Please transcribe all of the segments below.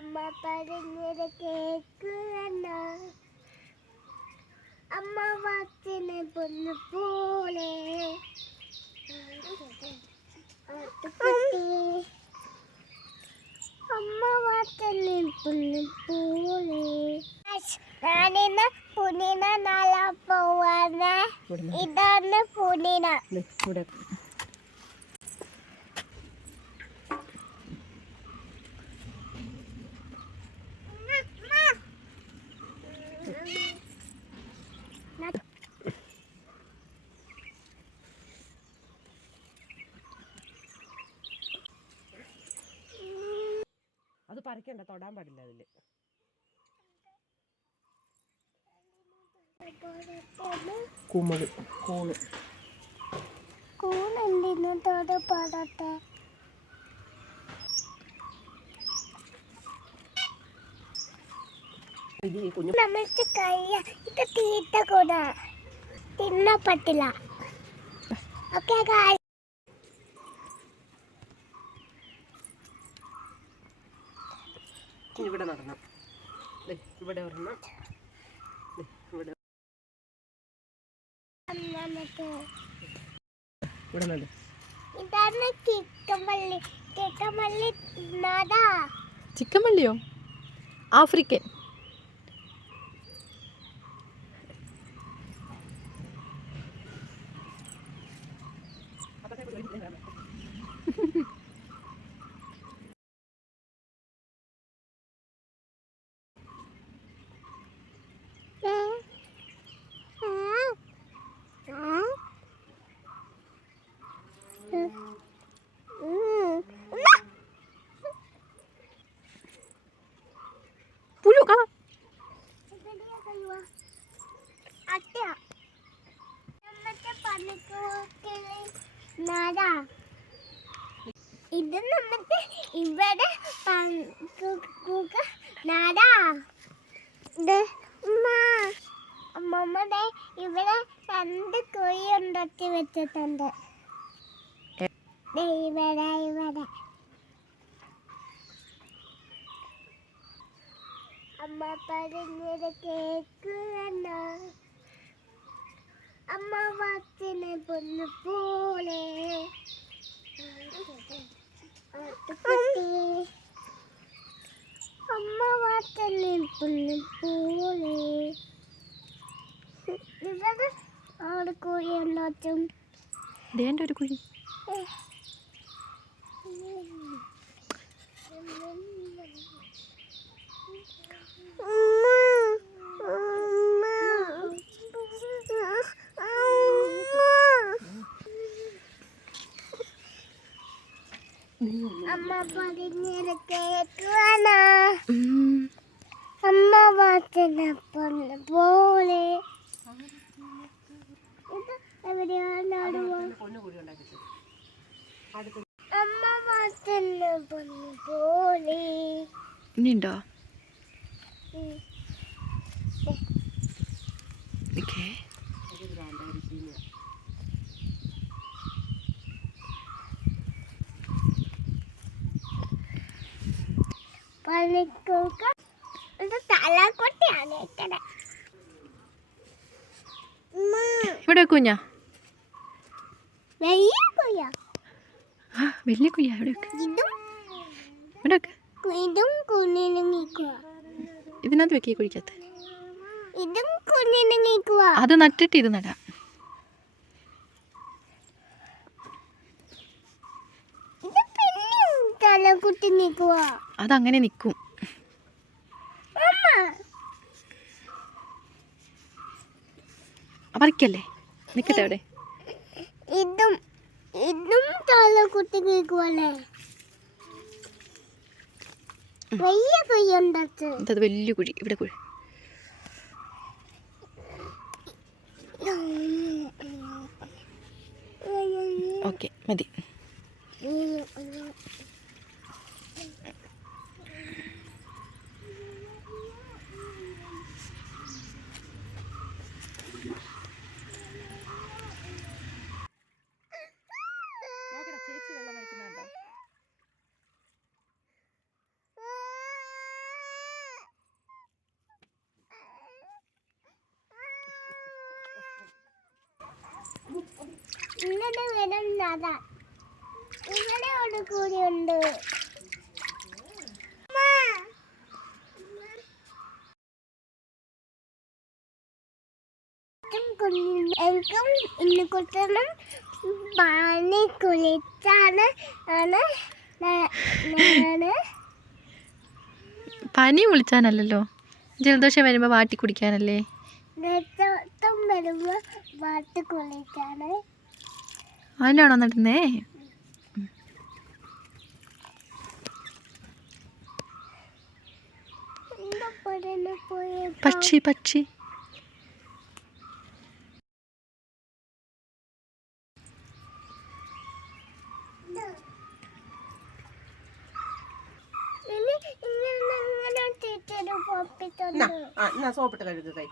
അമ്മ പറഞ്ഞത് കേൾക്കുന്ന അമ്മ വാക്കിനെ പൊന്നു പോലെ. അമ്മ വാക്കിനെ പൊന്നു പോലെ. ഞാനിന്ന് പുനിന നാളെ പോവാന്ന്. ഇതാണ് പുനിന ദേ, ഇവിടെ അത് പറിക്കണ്ട തൊടാൻ പാടില്ല അതിൽ. കുമിൾ. കൂണ്. കൂണെന്തിനു തോടെ പാടട്ടെ ഇത് തീറ്റ കൂടാ. തിന്ന പറ്റില്ല. ഓക്കെ ഇവിടെ നടണം. ദേ, ഇവിടെ ഒരെണ്ണം. ദേ, ഇവിടെ. ഇവിടെ നട. ഇതാണ് കിക്കമല്ലി നാടാ. Chicken African. പുഴു നാടാ. ഇത് നമുക്ക് ഇവിടെ നാടാ. അമ്മമ്മടെ ഇവിടെ രണ്ട് കുഴി ഉണ്ടാക്കി വെച്ചിട്ടുണ്ട് ഇവിടെ ഇവിടെ. അമ്മ പറഞ്ഞത് കേൾക്കുന്ന. അമ്മ വാക്കിനെ പൊന്നു പോലെ. അമ്മ. വാക്കിനെ പൊന്നു പോലെ. ആട് കോഴി ഉണ്ടാച്ചും ദേണ്ട ഒരു കുഴി. അമ്മ പറഞ്ഞത് കേൾക്കുവാനാ ഉം. അമ്മ പൊന്നു പോലെ അമ്മ പൊന്നു പോലെ ഇനിയുണ്ടോ ഉം. ഓക്കേ ഒരു ഭ്രാന്താരി ശീലം പണിക്കൂക്ക ഇത് തലക്കൊട്ടിയാണ് ഉമ്മ, ഇവിടെ കുഞ്ഞാ? വലിയ കുയ്യ. ആ വലിയ കുയ്യ ഇവിടെ ഇവിടെ ഇതും കുഞ്ഞിനും ഇതിനകത്ത് വെക്കി കുഴിക്കത്ത് ഇതും കുഞ്ഞിനും അത് നട്ടിട്ട് ഇത് നടാം ഇത് പിന്നെ തലക്കുട്ടി നിൽക്കുവോ അതങ്ങനെ നിൽക്കും പറിക്കല്ലേ നിൽക്കട്ടെ അവിടെ. ഇതും ഇതും കുട്ടി നിൽക്കുവല്ലേ വലിയ കൊയ്യുണ്ടത് അത് വലിയ കുഴി. ഇവിടെ കുഴി. ഓക്കെ മതി. ചേച്ചി വെള്ളം നനയ്ക്കുന്നുണ്ടോ ഇവിടെ വരുന്നതാ ഇവിടെ ഒരു കൂടിയുണ്ട് എനിക്കും ഇന്ന് കുട്ടനും പാനി കുളിച്ചാണ്. ആണ്. പനി കുളിച്ചാനല്ലല്ലോ. ജലദോഷം വരുമ്പോൾ വാട്ടി കുടിക്കാനല്ലേ? രക്തം വരുമ്പോൾ അതിനാണോ നടുന്നേ? പക്ഷി പക്ഷി ഇനി ഇങ്ങനെ ഇങ്ങനെ ടീച്ചർ എന്നാ പൊപ്പിട്ടുണ്ട് ആ എന്നാ സോപ്പിട്ട് കഴുകുക കൈ.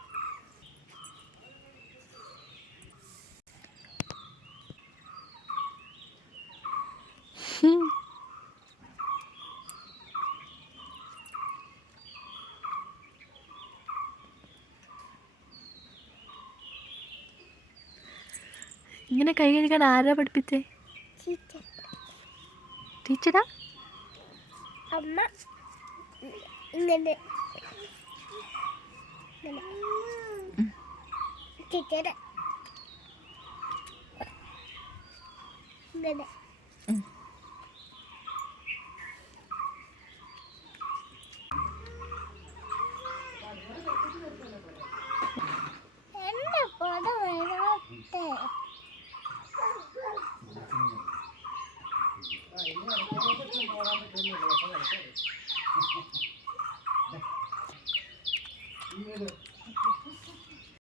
ഇങ്ങനെ കൈ കഴുകാൻ ആരാ പഠിപ്പിച്ചേ? ടീച്ചർ. ടീച്ചറാ? അമ്മ. ഇങ്ങനെ ഇങ്ങനെ ടീച്ചർ ഇങ്ങനെ ഉം. എന്റെ പടം വരാത്തെ